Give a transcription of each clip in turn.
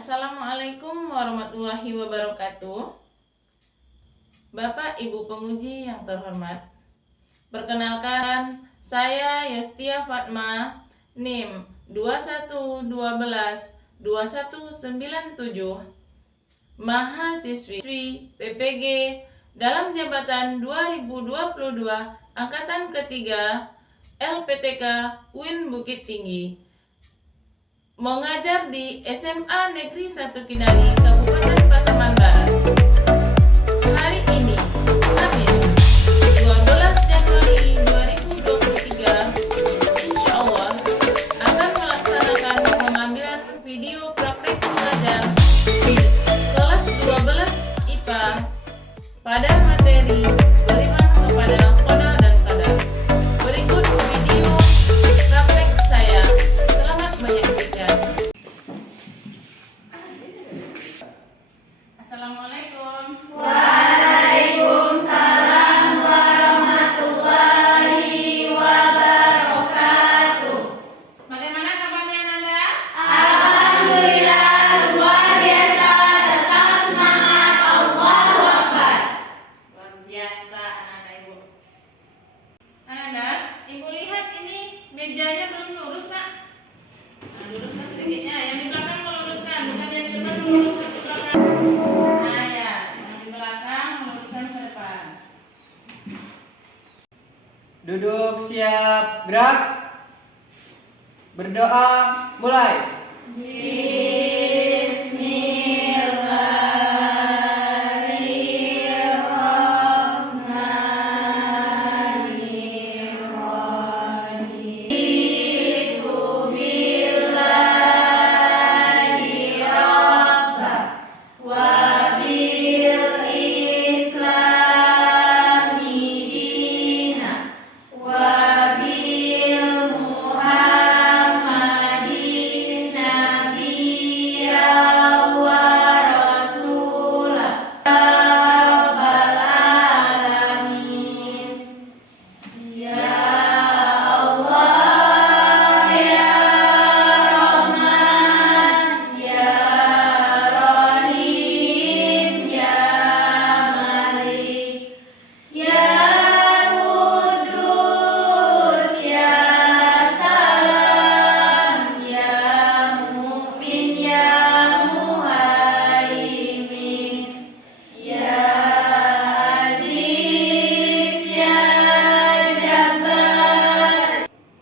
Assalamualaikum warahmatullahi wabarakatuh. Bapak Ibu penguji yang terhormat, perkenalkan saya Yostia Fatma, NIM 21122197, mahasiswi PPG dalam jabatan 2022 angkatan ketiga LPTK UIN Bukit Tinggi, mengajar di SMA Negeri 1 Kidali, Kabupaten Pasaman Barat. Hari ini, Kamis 12 Januari 2023, insya Allah akan melaksanakan pengambilan video praktek mengajar di kelas 12 IPA pada materi beriman kepada qada dan qadar. Berikut video praktek saya. Selamat menyaksikan. Assalamualaikum. Waalaikumsalam warahmatullahi wabarakatuh. Bagaimana kabarnya Nanda? Alhamdulillah luar biasa, tetap semangat, Allahu Akbar. Luar biasa Nanda Ibu. Nanda, Ibu lihat ini mejanya belum lurus nak? Nah, luruskan sedikitnya. Yang di belakang meluruskan, bukan yang di depan meluruskan ke belakang. Nah ya, yang di belakang meluruskan ke depan. Duduk, siap, gerak. Berdoa, mulai.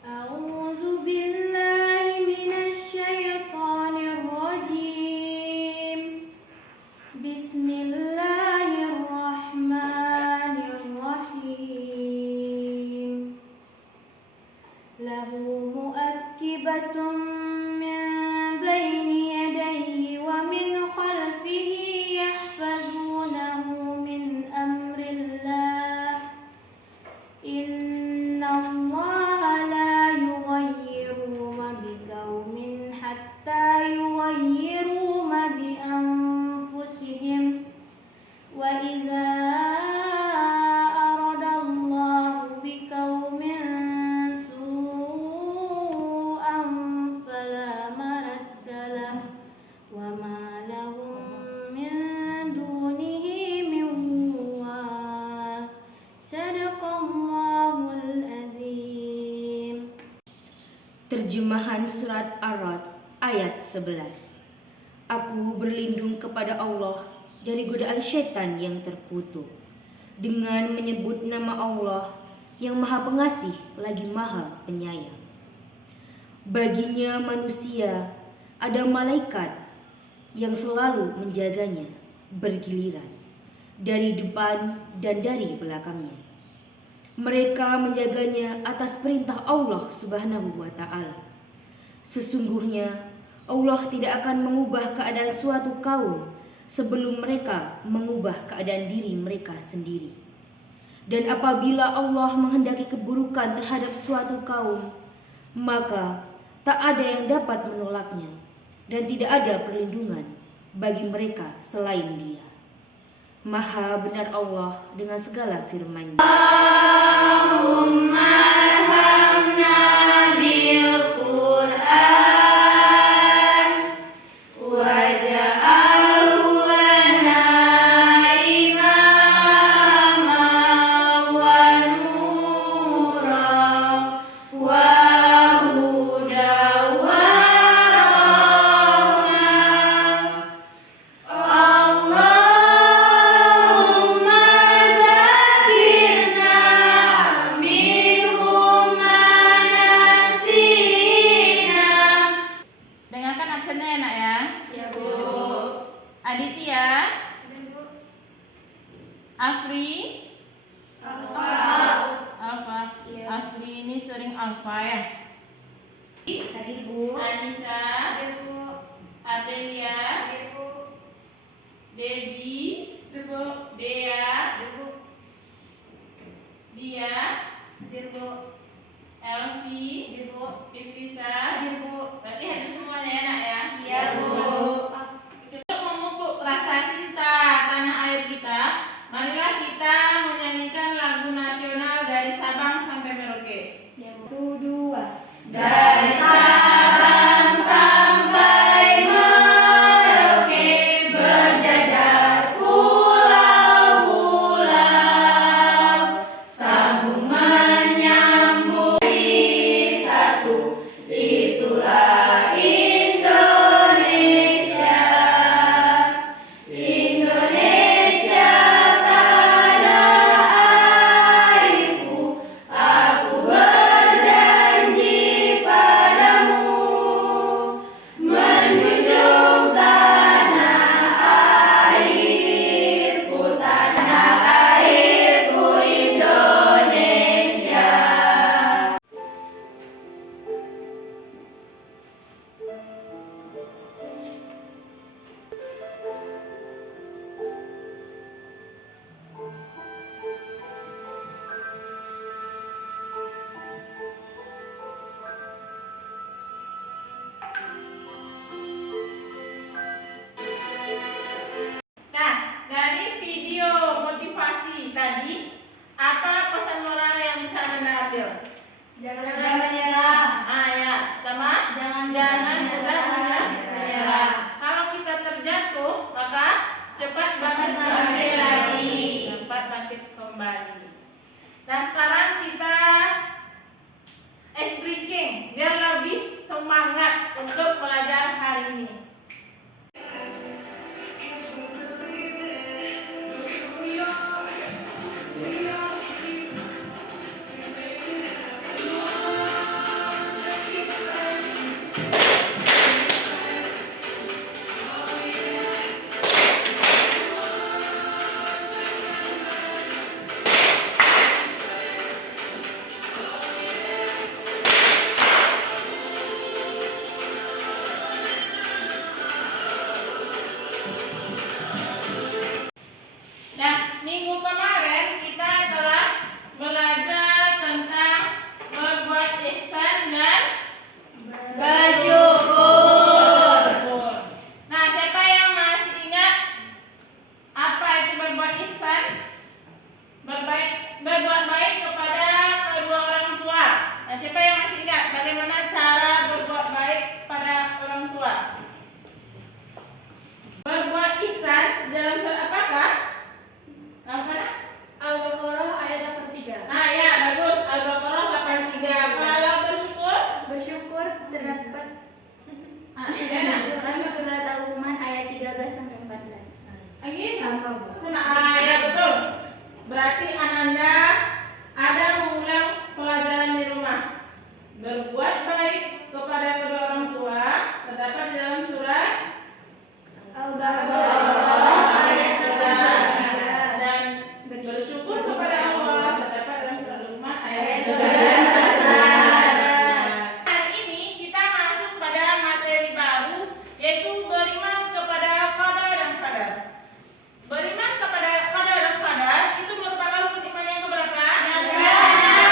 A'udzu billahi minasyaitonir rajim. Bismillahirrahmanirrahim. Lahu mu'aqqibatun min baini yadayhi wa min khalfihi yahfazunahu min amrillah. Inna Allaha la yughayyiru ma biqaumin hatta yughayyiru ma bi anfusihim. Wa idza arada Allahu biqaumin su'an fala maradda lahu wa ma lahum min dunihi min wal. Sadaqallahul azim. Terjemahan Surat Ar-Ra'd ayat 11. Aku berlindung kepada Allah dari godaan syaitan yang terkutuk dengan menyebut nama Allah yang Maha Pengasih lagi Maha Penyayang. Baginya manusia ada malaikat yang selalu menjaganya bergiliran dari depan dan dari belakangnya. Mereka menjaganya atas perintah Allah Subhanahu wa Ta'ala. Sesungguhnya Allah tidak akan mengubah keadaan suatu kaum sebelum mereka mengubah keadaan diri mereka sendiri. Dan apabila Allah menghendaki keburukan terhadap suatu kaum, maka tak ada yang dapat menolaknya dan tidak ada perlindungan bagi mereka selain Dia. Maha benar Allah dengan segala firman-Nya. Allahumma arhamna bil Qur'an waj'alna Aditya, Afri, Alfa. Afri ini sering Alfa ya. Tadi Bu. Anissa, Bu. Adelia, Bu. Debbie, Bu. Dea, Bu. Dia, Bu. Elvi, Bu. Fifisa. Bu. Berarti hadir semuanya ya nak ya. Iya Bu. Untuk memupuk rasa cinta tanah air kita, marilah kita menyanyikan lagu nasional dari Sabang sampai Merauke. Satu, dua. Dari Sabang sampai Merauke berjajar pulau-pulau, sambung menyambung di satu, itulah Indonesia. Indonesia tanah airku, aku berjanji padamu menjunjung tanah airku Indonesia. Nah, dari video motivasi tadi, apa pesan moral yang bisa Anda ambil? Jangan menyerah. Ah ya, pertama, jangan mudah menyerah. Kalau kita terjatuh, maka cepat bangkit lagi. Cepat bangkit kembali. Nah, sekarang kita ice breaking biar lebih semangat untuk belajar hari ini. Nah, minggu kemarin kita telah belajar tentang berbuat ihsan dan Bersyukur. Nah, siapa yang masih ingat apa itu berbuat ihsan? Berbuat baik kepada kedua orang tua. Nah, siapa yang masih ingat bagaimana cara berbuat baik pada orang tua? Berbuat ihsan dalam surat apakah? Apa? Al-Baqarah ayat 83. Ah ya, bagus. Al-Baqarah 83. Kalau bersyukur, Bersyukur terdapat ya. dalam surat Al-Luqman ayat 13 sampai 14. Lagi? Sama Bu. Sama. Ah ya, betul. Berarti Ananda ada mengulang pelajaran di rumah. Berbuat baik kepada kedua orang tua terdapat di dalam surat Al-Baqarah ayat 13 13. dan bersyukur kepada Allah terdapat dalam surat Luqman ayat Ayat 12. Hari ini kita masuk pada materi baru, yaitu beriman kepada qada dan qadar. Beriman kepada qada dan qadar itu merupakan rukun iman yang keberapa? Yang keenam.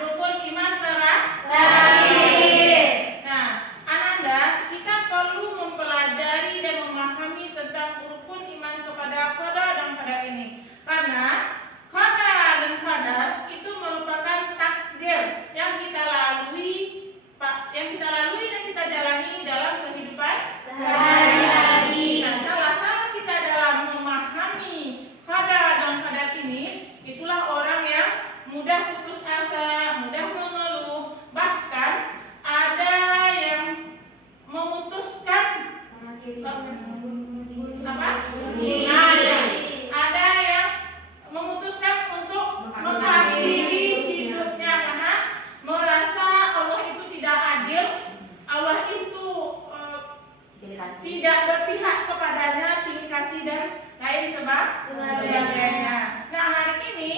Rukun iman terakhir. Nah, Ananda, kita perlu mempelajari dan memahami tentang rukun iman kepada qada dan qadar ini. Karena qada dan qadar itu merupakan takdir yang kita lalui, dan kita jalani dalam kehidupan Sehari-hari. Nah, salah-salah kita dalam memahami qada dan qadar ini, itulah orang yang mudah putus asa, mudah mengeluh, bahkan ada yang memutuskan apa? Nah, ya. Ada yang memutuskan untuk mengakhiri hidupnya karena merasa Allah itu tidak adil, Allah itu sebagainya. Nah, hari ini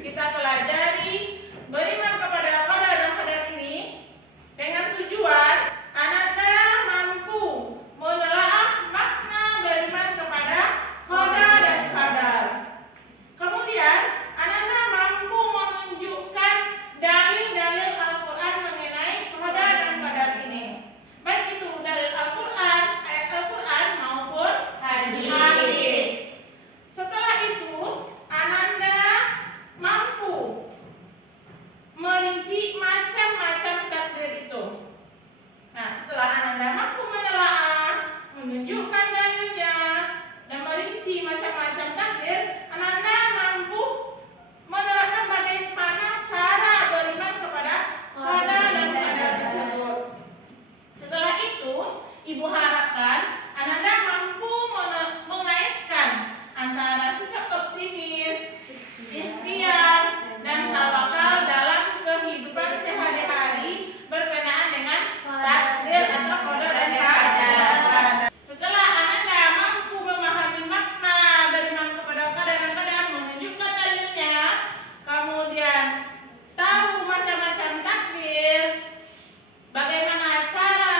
kita pelajari beriman kepada qada dan qadar ini dengan tujuan Ananda mampu menelaah makna beriman kepada qada dan qadar. Kemudian Ananda mampu menunjukkan dalil-dalil Al-Quran mengenai qada dan qadar ini, baik itu dalil Al-Quran, ayat Al-Quran maupun hadis. Setelah itu Ananda mampu merinci macam-macam takdir itu. Nah, setelah Ananda mampu menelaah, menunjukkan dalilnya, dan merinci macam-macam takdir, Ananda mampu menerapkan bagaimana cara beriman kepada qada dan qadar tersebut. Setelah itu, Ibu harapkan Ananda mampu mengaitkan antara sikap optimis, ikhtiar, dan tawakal dalam kehidupan sehari-hari berkenaan dengan takdir atau qada dan qadar. Setelah Ananda mampu memahami makna beriman kepada qada dan qadar, menunjukkan dalilnya, kemudian tahu macam-macam takdir, bagaimana cara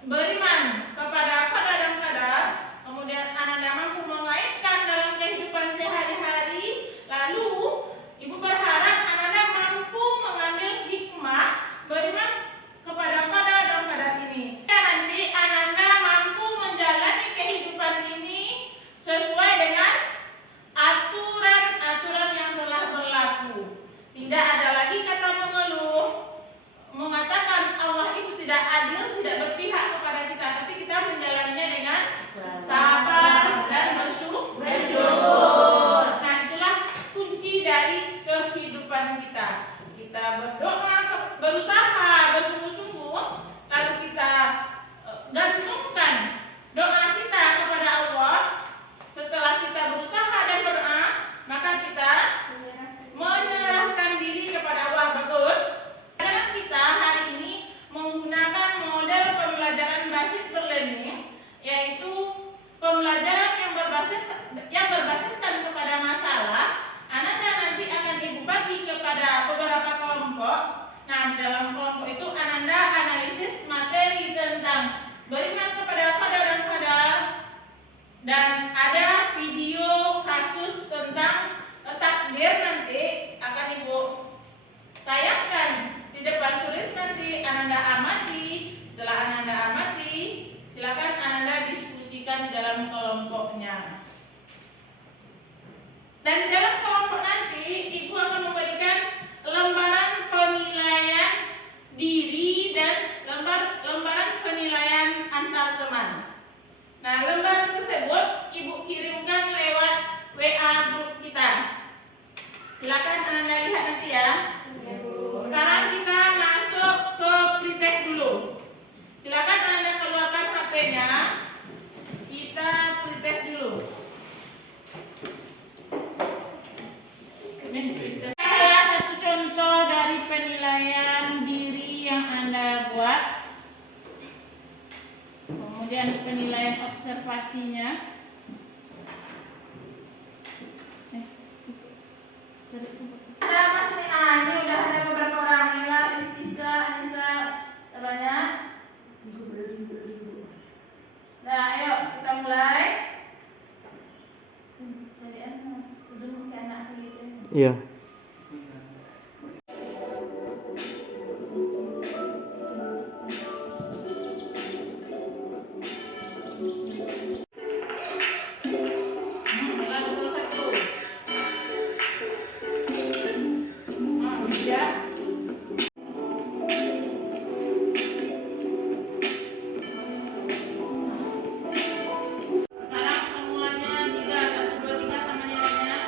beriman kepada qada dan qadar, kemudian Ananda mampu mengaitkan dalam kehidupan sehari-hari, lalu Ibu berharap Ananda mampu mengambil hikmah beriman kepada qada dan qadar ini. Dan nanti Ananda mampu menjalani kehidupan ini sesuai dengan aturan-aturan yang telah berlaku. Tidak ada lagi kata mengeluh, mengatakan Allah itu tidak adil, tidak berpihak kepada kita, tapi kita menjalaninya dengan sabar dan bersyukur. Nah, itulah kunci dari kehidupan kita. Kita berdoa, berusaha bersungguh-sungguh, lalu kita gantungkan doa kita kepada Allah. Setelah kita berusaha dan berdoa, maka kita menyerahkan diri kepada Allah. Bagus. Kita hari ini menggunakan model pembelajaran basic learning, yaitu pembelajaran yang berbasiskan kepada masalah. Ananda nanti akan Ibu bagi kepada beberapa kelompok. Nah, di dalam kelompok itu Ananda analisis materi tentang beriman kepada qada dan qadar, dan ada video kasus tentang takdir nanti akan Ibu tayangkan di depan tulis. Nanti Ananda amati. Setelah Ananda amati, silakan Ananda diskusikan di dalam kelompoknya. Dan di dalam kelompok nanti Ibu akan memberikan lembaran penilaian diri dan lembaran penilaian antar teman. Nah, lembaran tersebut Ibu kirimkan lewat WA grup kita. Silakan Ananda lihat nanti ya. Sekarang kita masuk ke pretest dulu. Silakan Anda keluarkan HP-nya. Kita pretest dulu. Salah satu contoh dari penilaian diri yang Anda buat. Kemudian penilaian observasinya. Ada Mas nih, ini udah ada beberapa orang. Nila, Intisa, Anissa, banyak. Nah, ayo kita mulai. Jadi zoom ke anak gitu. Iya. Nila betul satu. Ya. Sekarang semuanya 3, 1, 2, 3 sama nilainya.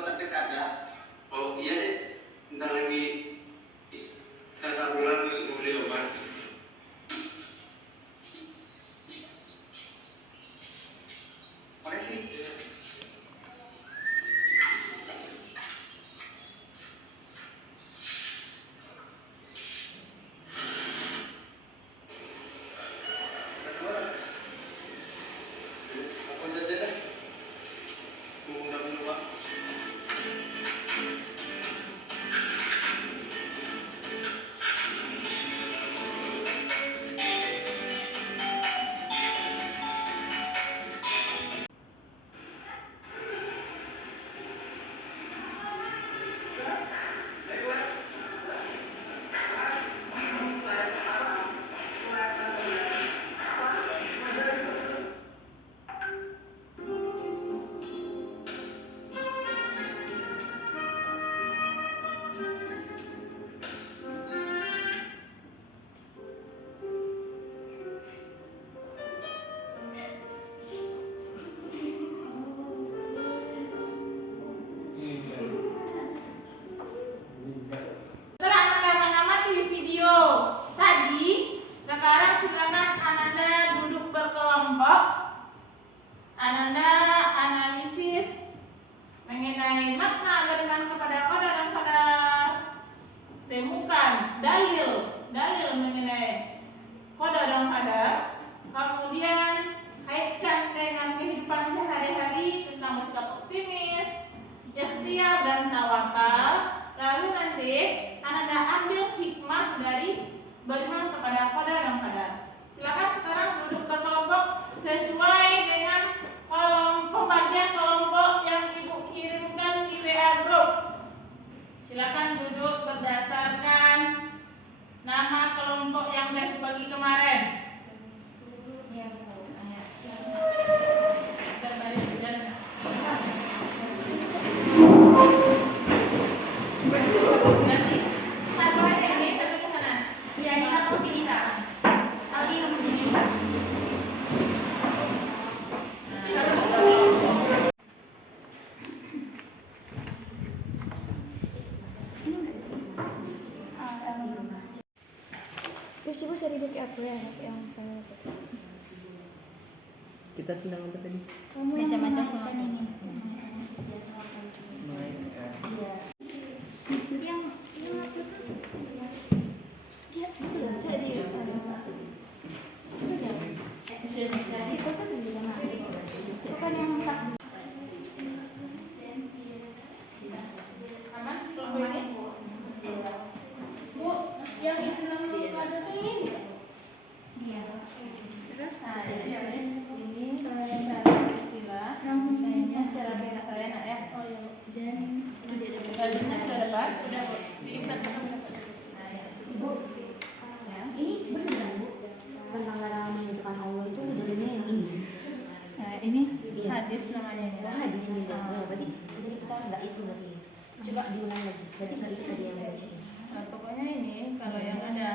kota terdekat ya. Oh iya deh, bentar lagi tata bulan mau beli obat. Makasih. Aku saja deh. Mau udah minum Pak. Setelah Ananda mengamati video tadi, sekarang silakan Ananda duduk berkelompok. Ananda analisis mengenai makna beriman kepada qadar dan qadar. Temukan dalil mengenai qadar dan qadar. Kemudian kaitkan dengan kehidupan sehari-hari tentang sikap optimis, ikhtiar dan tawakal. Lalu nanti Ananda ambil hikmah dari beriman kepada qadar dan qadar. Silakan sekarang duduk berkelompok sesuai dengan pembagian kelompok yang Ibu kirimkan di WA group. Silakan duduk berdasarkan nama kelompok yang sudah dibagi kemarin. Berbaris berjalan. Nanti satu aja ini, satu ke sana. Iya, ini kamu sini Kak. Aldi kamu sini Kak. Ini enggak di sini. Coba cari dari aku ya, yang pengen. Kita tentang apa tadi? Kamu yang Macam-macam mana? sama Ini. Iya. Yang apa tuh? Dia belum cari. Bisa. Di kosan di sana. Bukan yang tak. Aman kelompok ini? Bu, yang istilah ada tuh ini. Iya. Terus ini istilah Langsung kayaknya secara beda saya nak ya. Oh iya. Dan Bajunya sudah dapat? Udah diikat. Nah ya. Ibu, ini benar Bu? Tentang cara menyatukan Allah itu dalilnya yang ini. Nah ini hadis namanya ini. Wah, di sini deh. Oh, berarti tadi kita enggak itu berarti. Coba diulang lagi. Berarti enggak itu tadi yang baca ini. Nah, pokoknya ini kalau yang ada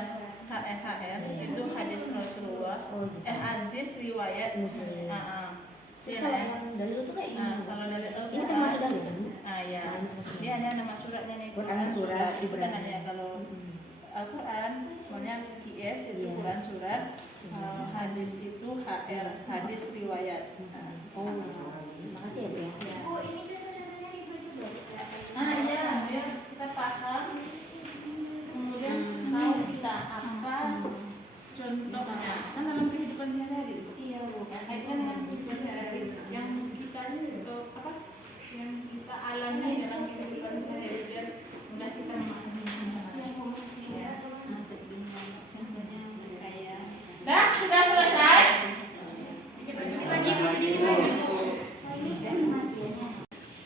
HR itu hadis Rasulullah. Oh, gitu. Hadis riwayat Muslim. Terus Iya, kalau ya. yang dalil itu kayak Nah, ini. kalau dari Ini termasuk dalil kan? Bu? Ah ya. Dia hanya nama suratnya nih. Quran surat, Itu kan Ibrani. hanya kalau Al-Quran, makanya QS itu Iya. Quran surat, hadis itu HR, hadis riwayat. Oh, terima kasih ya Bu ya. Oh, ini contoh-contohnya itu juga. Nah iya, biar kita paham, kemudian tahu kita apa contohnya. Kan dalam kehidupan sehari-hari. Iya Bu. Kaitkan dengan kehidupan sehari-hari yang kita apa? Yang kita alami dalam kehidupan sehari-hari biar mudah kita memahami. Dah, sudah selesai?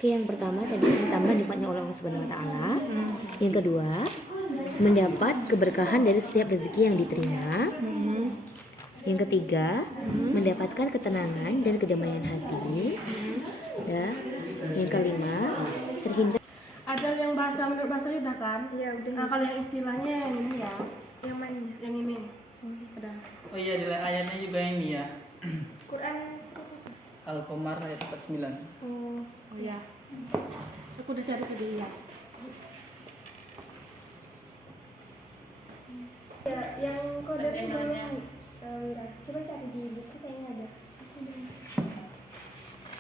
Oke, yang pertama tadi ditambah nikmatnya oleh Allah Subhanahu wa taala. Yang kedua, mendapat keberkahan dari setiap rezeki yang diterima. Yang ketiga, mendapatkan ketenangan dan kedamaian hati. Ya. Yang kelima, terhindar. Ada yang bahasa menurut bahasa udah kan? Iya, udah. Nah, kalau yang istilahnya yang ini ya. Yang mana? Yang ini. Udah. Oh iya, di ayatnya juga ini ya. Quran Al-Qamar ayat 49. Oh, iya. Aku Aku udah cari tadi ya. Ya, yang kode Terjemahannya. Wira. Coba cari di buku kayaknya ada.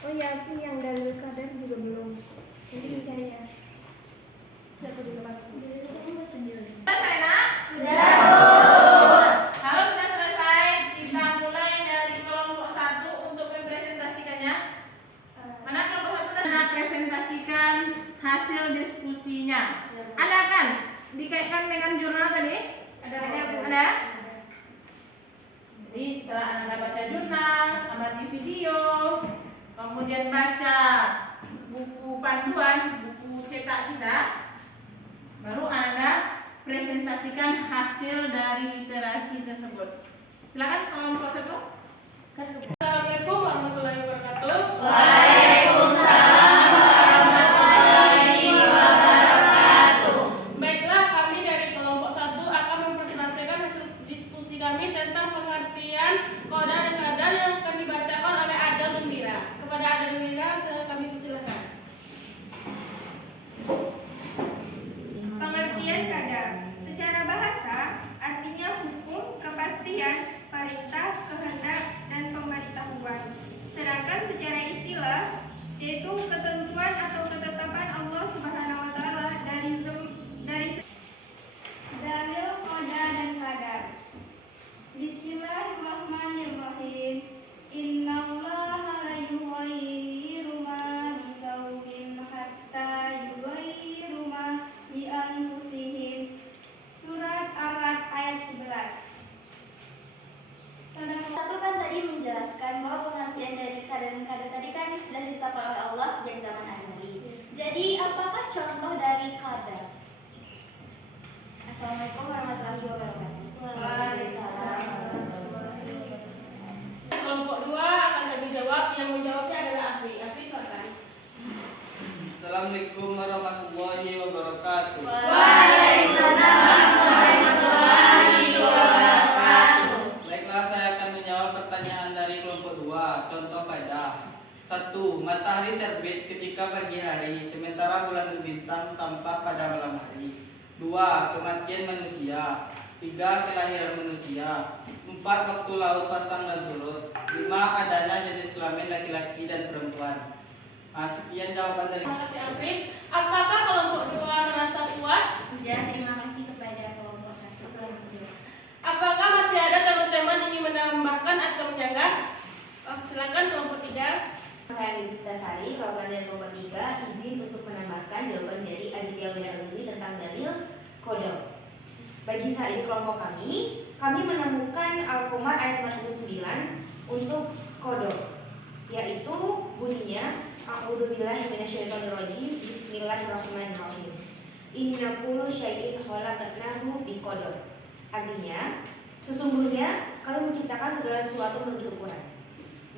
Oh ya, tapi yang dalil kadar juga belum. Nanti dicari ya. Aku di depan. Selesai nak? Kalau sudah selesai, kita mulai dari kelompok 1 untuk mempresentasikannya. Mana kelompok 1 sudah presentasikan hasil diskusinya. Ada kan? Dikaitkan dengan jurnal tadi? Ada? Jadi setelah Anda baca jurnal, amati video, kemudian baca buku panduan, buku cetak kita, baru Anda presentasikan hasil dari literasi tersebut. Silakan kelompok 1. Assalamualaikum warahmatullahi wabarakatuh. Baiklah, kami dari kelompok 1 akan mempresentasikan hasil diskusi kami tentang pengertian koda dan kadar yang akan dibacakan oleh Adel dan Mira. Kepada Adel dan Mira, kami persilakan. Pengertian kadar secara bahasa artinya hukum, kepastian, perintah, kehendak, dan pemberitahuan. Sedangkan secara istilah yaitu ketentuan atau ketetapan Allah Subhanahu wa taala dari dalil, qada, dan qadar. Bismillahirrahmanirrahim. Innallaha la yughayyiru ma biqaumin hatta yughayyiru ma bi anfusihim. Surat Ar-Ra'd ayat 11. Satu kan tadi menjelaskan bahwa pengertian dari kadar dan kadar tadi kan sudah ditetapkan oleh Allah sejak zaman azali. Jadi apakah contoh dari kadar? Assalamualaikum warahmatullahi wabarakatuh. Waalaikumsalam. Kelompok 2 akan kami jawab. Yang menjawabnya adalah Afri. Afri, silakan. Assalamualaikum warahmatullahi wabarakatuh. Baiklah, saya akan menjawab pertanyaan dari kelompok 2. Contoh kaidah. 1. Matahari terbit ketika pagi hari, sementara bulan dan bintang tampak pada malam hari. 2. Kematian manusia. 3. Kelahiran manusia. 4. Waktu laut pasang dan surut. 5. Adanya jenis kelamin laki-laki dan perempuan. Sekian jawaban dari. Terima kasih Afri. Apakah kelompok 2 merasa puas? Sudah, terima kasih kepada kelompok 1 telah menjawab. Apakah masih ada teman-teman yang ingin menambahkan atau menyanggah? Silakan kelompok 3. Saya Yudhita Sari, kelompok dari kelompok 3, izin untuk menambahkan jawaban dari Aditya Winaruzuli tentang dalil kodok. Bagi saya kelompok kami menemukan Al-Qamar ayat 49 untuk kodok, yaitu bunyinya A'udzubillahi minasyaitonirrajim, Bismillahirrahmanirrahim. Inna kullu syai'in khalaqnahu biqadar. Artinya, sesungguhnya kami menciptakan segala sesuatu menurut ukuran.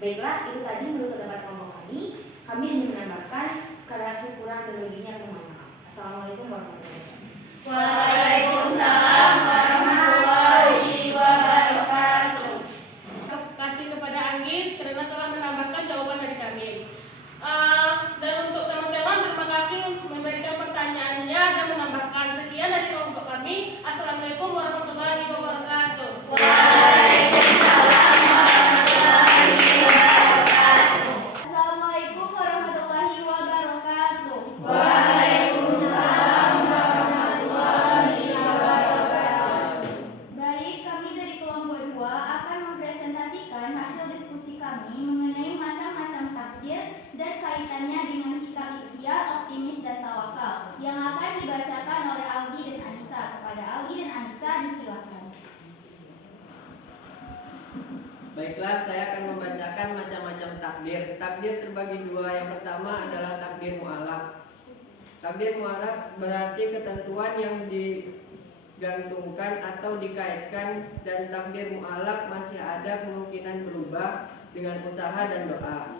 Baiklah, itu tadi menurut pendapat kelompok kami hanya menambahkan skala ukuran dan lebihnya ke mana. Assalamualaikum warahmatullahi wabarakatuh. Waalaikumsalam warahmatullahi wabarakatuh. Terima kasih kepada Anggit karena telah menambahkan jawaban dari kami. Dan untuk teman-teman, terima kasih memberikan pertanyaannya dan menambahkan. Sekian dari kelompok kami. Assalamualaikum warahmatullahi wabarakatuh. Assalamualaikum warahmatullahi wabarakatuh. Baik, kami dari kelompok 2 akan mempresentasikan hasil diskusi kami mengenai macam-macam takdir dan kaitannya dengan sikap ikhtiar, optimis, dan tawakal yang akan dibacakan oleh Aldi dan Anissa. Kepada Aldi dan Anissa disilakan. Baiklah, saya akan membacakan macam-macam takdir. Takdir terbagi dua. Yang pertama adalah takdir mu'alaq. Takdir mu'alaq berarti ketentuan yang digantungkan atau dikaitkan, dan takdir mu'alaq masih ada kemungkinan berubah dengan usaha dan doa.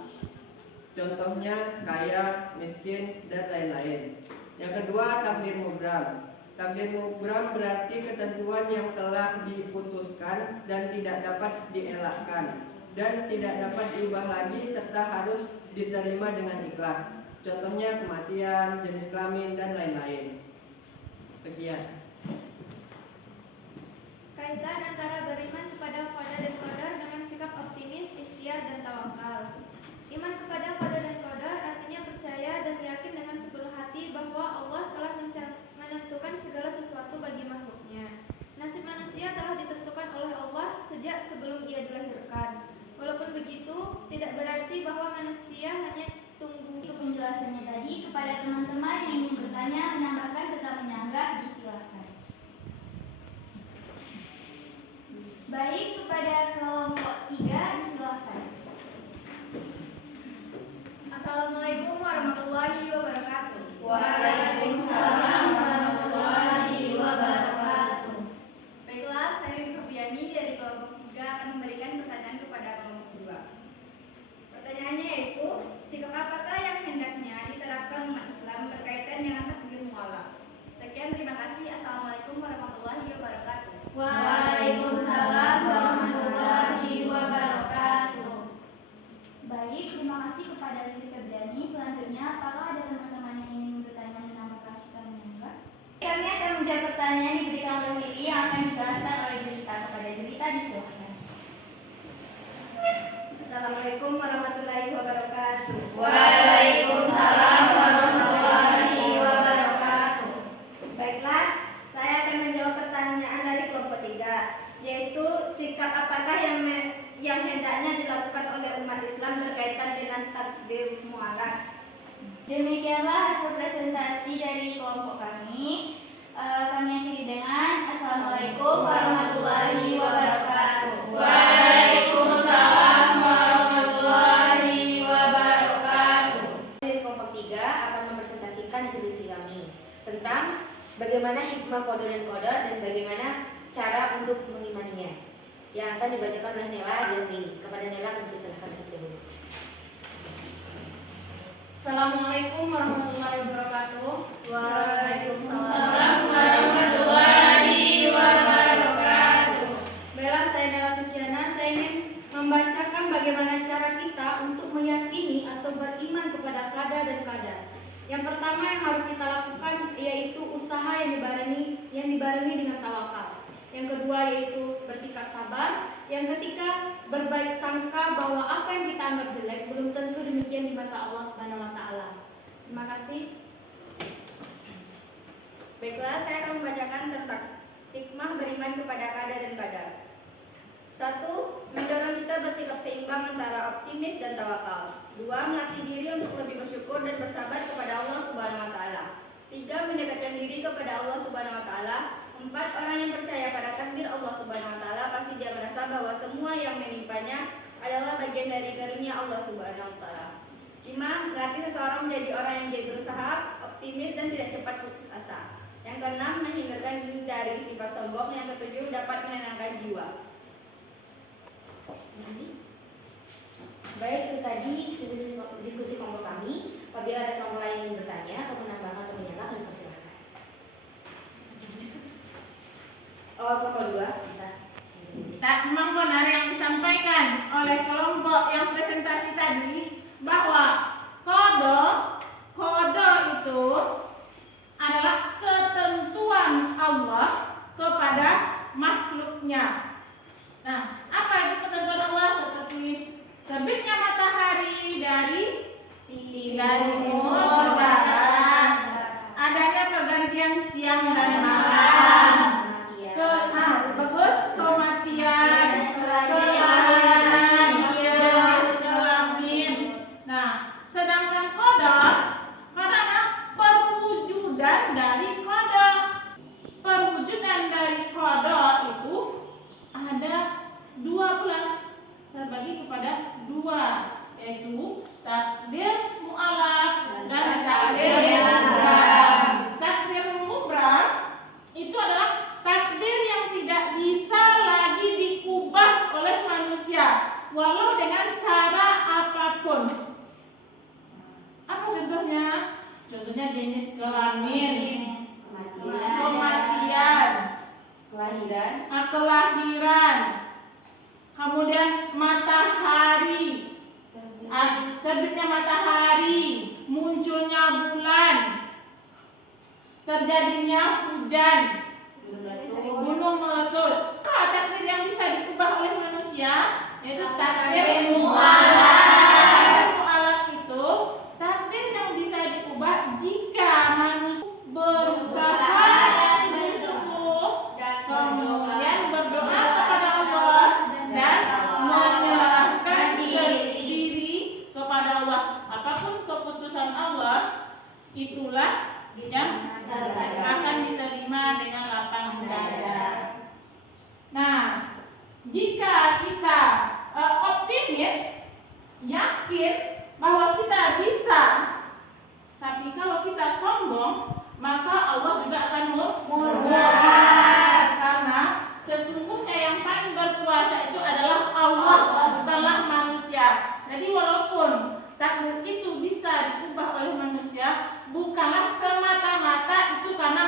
Contohnya kaya, miskin, dan lain-lain. Yang kedua, takdir mubram. Takdir mubram berarti ketentuan yang telah diputuskan dan tidak dapat dielakkan dan tidak dapat diubah lagi serta harus diterima dengan ikhlas. Contohnya kematian, jenis kelamin, dan lain-lain. Sekian. Kaitan antara beriman kepada qada dan qadar dengan sikap optimis, ikhtiar, dan tawakal. Iman kepada qada dan qadar artinya percaya dan yakin dengan sepenuh hati bahwa Allah telah menentukan segala sesuatu bagi makhluknya. Nasib manusia telah ditentukan oleh Allah sejak sebelum ia dilahirkan. Walaupun begitu, tidak berarti bahwa manusia hanya tunggu. Untuk penjelasannya tadi, kepada teman-teman yang ingin bertanya, menambahkan serta menyanggah, disilakan. Baik, kepada kelompok 3 disilakan. Assalamualaikum warahmatullahi wabarakatuh. Waalaikumsalam warahmatullahi wabarakatuh. Baiklah, saya Bibi Febriani dari kelompok 3 akan memberikan pertanyaan kepada kelompok 2. Pertanyaannya yaitu, sikap apakah yang hendaknya diterapkan umat Islam berkaitan dengan takdir mualaf? Sekian, terima kasih. Assalamualaikum warahmatullahi wabarakatuh. Waalaikumsalam warahmatullahi wabarakatuh. Baik, terima kasih kepada Bibi Febriani. Selanjutnya, apakah ada teman-teman yang ingin bertanya menambahkan serta menyanggah? Kami akan menjawab pertanyaan yang diberikan oleh Lili yang akan dijelaskan oleh Jelita. Kepada Jelita disilakan. Assalamualaikum warahmatullahi wabarakatuh. Waalaikumsalam warahmatullahi wabarakatuh. Baiklah, saya akan menjawab pertanyaan dari kelompok 3, yaitu sikap apakah yang hendaknya dilakukan oleh umat Islam berkaitan dengan takdir mualaf. Demikianlah hasil presentasi dari kelompok kami. Kami akhiri dengan Assalamualaikum warahmatullahi wabarakatuh. Waalaikumsalam warahmatullahi wabarakatuh. Dari kelompok 3 akan mempresentasikan diskusi kami tentang bagaimana hikmah qada dan qadar dan bagaimana cara untuk mengimaninya. Yang akan dibacakan oleh Nela dan Lili. Kepada Nela akan dipersilakan terlebih dahulu. Assalamualaikum warahmatullahi wabarakatuh. Waalaikumsalam warahmatullahi wabarakatuh. Baiklah, saya Nela Suciana. Saya ingin membacakan bagaimana cara kita untuk meyakini atau beriman kepada qada dan qadar. Yang pertama yang harus kita lakukan yaitu usaha yang dibarengi dengan tawakal. Yang kedua yaitu bersikap sabar. Yang ketiga, berbaik sangka bahwa apa yang kita anggap jelek belum tentu demikian di mata Allah Subhanahu wa taala. Terima kasih. Baiklah, saya akan membacakan tentang hikmah beriman kepada qada dan qadar. 1. Mendorong kita bersikap seimbang antara optimis dan tawakal. 2. Melatih diri untuk lebih bersyukur dan bersabar kepada Allah Subhanahu wa taala. 3. Mendekatkan diri kepada Allah Subhanahu wa taala. 4. Orang yang percaya pada takdir Allah Subhanahu wa taala pasti dia merasa bahwa semua yang menimpanya adalah bagian dari karunia Allah Subhanahu wa taala. 5. Melatih seseorang menjadi orang yang giat berusaha, optimis dan tidak cepat putus asa. Yang ke-6, menghindarkan diri dari sifat sombong. Yang ke-7, dapat menenangkan jiwa. Baik, itu tadi diskusi kelompok kami. Apabila ada kelompok lain yang ingin bertanya atau menambahkan atau menyanggah, dipersilakan. Kelompok 2 bisa. Nah, memang benar yang disampaikan oleh kelompok yang presentasi tadi bahwa qada itu adalah ketentuan Allah kepada makhluknya. Nah, apa itu ketentuan Allah? Seperti terbitnya matahari dari timur ke barat, adanya pergantian siang dan malam, kematian, kelahiran, jenis kelamin. Nah, sedangkan qadar adalah perwujudan dari qadar. Perwujudan dari qadar itu ada 2 belah, terbagi kepada 2, yaitu takdir mu'alaf dan takdir mubram. Takdir mubram itu adalah takdir yang tidak bisa lagi diubah oleh manusia walau dengan cara apapun. Apa contohnya? Contohnya jenis kelamin, kematian, kelahiran, kemudian matahari, terbitnya matahari, muncul terjadinya hujan, gunung meletus. Takdir yang bisa diubah oleh manusia yaitu takdir mu'alaq. Itu takdir yang bisa diubah jika manusia berusaha sungguh-sungguh, kemudian berdoa kepada Allah dan menyerahkan diri kepada Allah. Apapun keputusan Allah, itulah yang akan diterima dengan lapang dada. Nah, jika kita optimis, yakin bahwa kita bisa, tapi kalau kita sombong, maka Allah juga akan murka. Karena sesungguhnya yang paling berkuasa itu adalah Allah setelah manusia. Jadi walaupun takdir itu bisa diubah oleh manusia, bukanlah semata-mata itu karena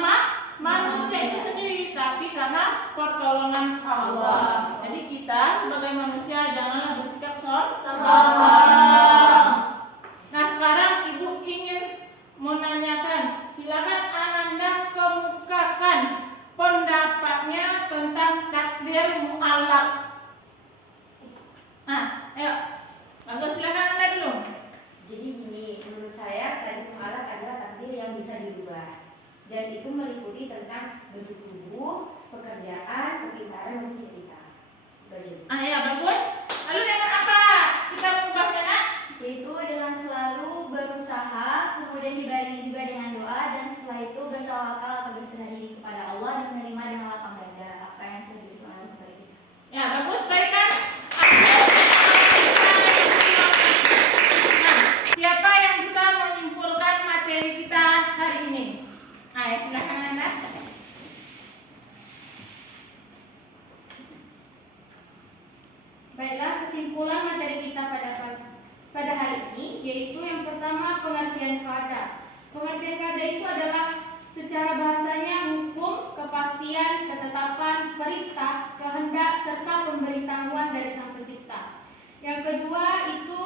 manusia itu sendiri, tapi karena pertolongan Allah. Jadi kita sebagai manusia janganlah bersikap sombong. Nah, sekarang Ibu ingin menanyakan, silakan Ananda kemukakan pendapatnya tentang takdir mu'alaq. Nah, ayo, bagus, silakan Anda dulu. Jadi gini, menurut saya takdir mu'alaq adalah takdir yang bisa dirubah, dan itu meliputi tentang bentuk tubuh, pekerjaan, kepintaran, dan cita-cita. Ya, bagus. Lalu dengan apa kita mengubahnya, Nak? Yaitu dengan selalu berusaha, kemudian dibarengi juga dengan doa, dan setelah itu bertawakal atau berserah diri kepada Allah dan menerima dengan lapang dada apa yang sudah diberikan Allah kepada kita. Ya, bagus, baik kan? Nah, siapa yang bisa menyimpulkan materi kita hari ini? Ayo, silakan Anda. Baiklah, kesimpulan materi kita pada hari ini yaitu yang pertama, pengertian qada. Pengertian qada itu adalah secara bahasanya hukum, kepastian, ketetapan, perintah, kehendak serta pemberitahuan dari Sang Pencipta. Yang kedua itu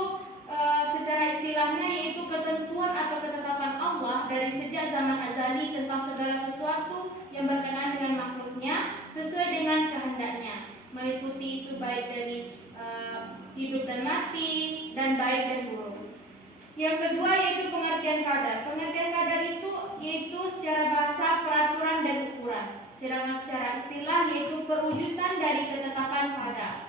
secara istilahnya yaitu ketentuan atau ketetapan Allah dari sejak zaman azali tentang segala sesuatu yang berkenaan dengan makhluknya sesuai dengan kehendaknya, meliputi itu baik dari hidup dan mati dan baik dan buruk. Yang kedua yaitu pengertian qadar. Pengertian qadar itu yaitu secara bahasa peraturan dan ukuran, sedangkan secara istilah yaitu perwujudan dari ketetapan qadar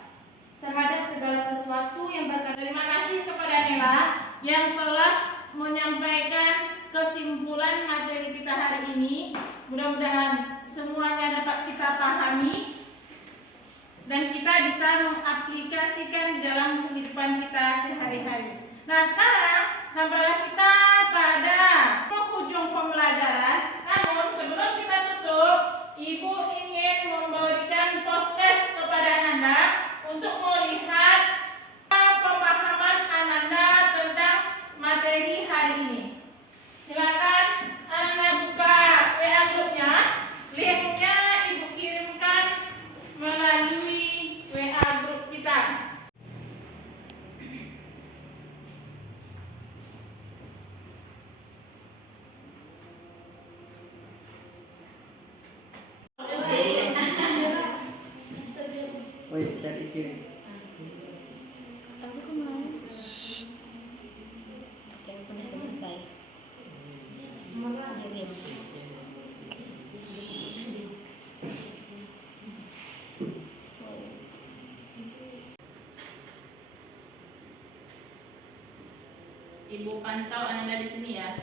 terhadap segala sesuatu yang berkaitan. Terima kasih kepada Nela yang telah menyampaikan kesimpulan materi kita hari ini. Mudah-mudahan semuanya dapat kita pahami dan kita bisa mengaplikasikan dalam kehidupan kita sehari-hari. Nah, sekarang sampailah kita pada penghujung pembelajaran. Namun sebelum kita tutup, Ibu ingin memberikan post-test kepada Ananda untuk melihat pemahaman Ananda tentang materi hari ini. Silakan Ananda buka WA grupnya. Linknya Ibu kirimkan melalui WA grup kita. Wait, share isi. Ibu pantau Ananda di sini ya.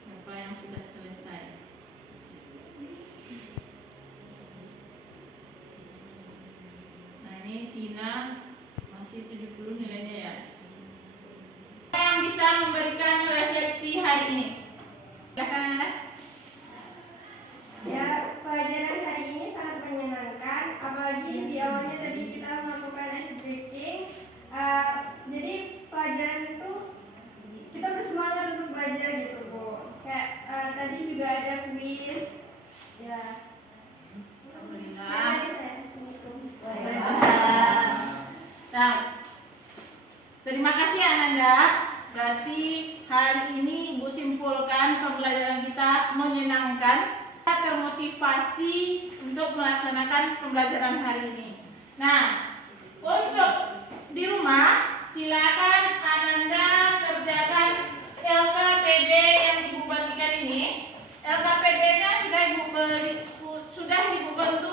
Siapa yang sudah selesai? Nah, ini Tina masih 70 nilainya ya. Siapa yang bisa memberikan refleksi hari ini? Silakan Ananda. Ya, pelajaran hari ini sangat menyenangkan, apalagi di awalnya tadi kita melakukan ice breaking. Jadi pelajaran itu kita bersemangat untuk belajar gitu, Bu. Kayak tadi juga ada kuis. Ya. Alhamdulillah. Assalamualaikum. Waalaikumsalam. menyimpulkan pembelajaran kita menyenangkan, kita termotivasi untuk melaksanakan pembelajaran hari ini. Nah, untuk di rumah silakan Ananda kerjakan LKPD yang Ibu bagikan ini. LKPD-nya sudah Ibu bantu